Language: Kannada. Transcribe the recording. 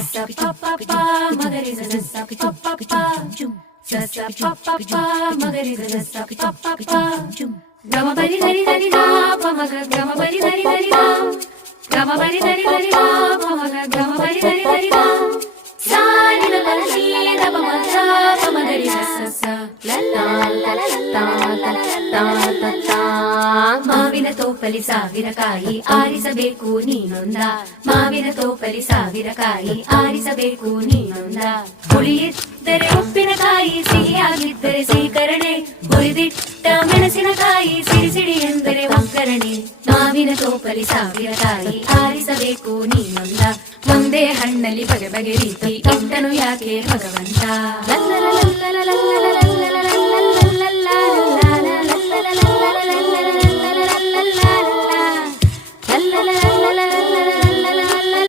sa pa pa pa magari sa pa pa pa sa pa pa pa magari sa pa pa pa gama bari dari dari da pa maga gama bari dari dari da gama bari dari dari da pa maga gama bari dari dari da sa ni la la ni da pa magari sa la la la la la la la la ಮಾವಿನ ತೋಪಲಿ ಸಾವಿರ ಕಾಯಿ ಆರಿಸಬೇಕು ನೀನೊಂದ ಮಾವಿನ ತೋಪಲಿ ಸಾವಿರ ಕಾಯಿ ಆರಿಸಬೇಕು ನೀನೊಂದ ಹುಳಿಯಿದ್ದರೆ ಉಪ್ಪಿನಕಾಯಿ ಸಿಹಿಯಾಗಿದ್ದರೆ ಸೀಕರಣೆ ಹುರಿದಿಟ್ಟ ಮೆಣಸಿನಕಾಯಿ ಸಿಡಿ ಸಿಡಿ ಎಂದರೆ ಒಗ್ಗರಣೆ ಮಾವಿನ ತೋಪಲಿ ಸಾವಿರ ಕಾಯಿ ಆರಿಸಬೇಕು ನೀನೊಂದ ಒಂದೇ ಹಣ್ಣಲ್ಲಿ ಬಗೆ ಬಗೆ ರೀತಿ ಇಟ್ಟನು ಯಾಕೆ ಭಗವಂತ ಲಲ್ಲ ಲಲ್ಲ ಲಲ್ಲ ಲಲ್ಲ ಲಲ್ಲ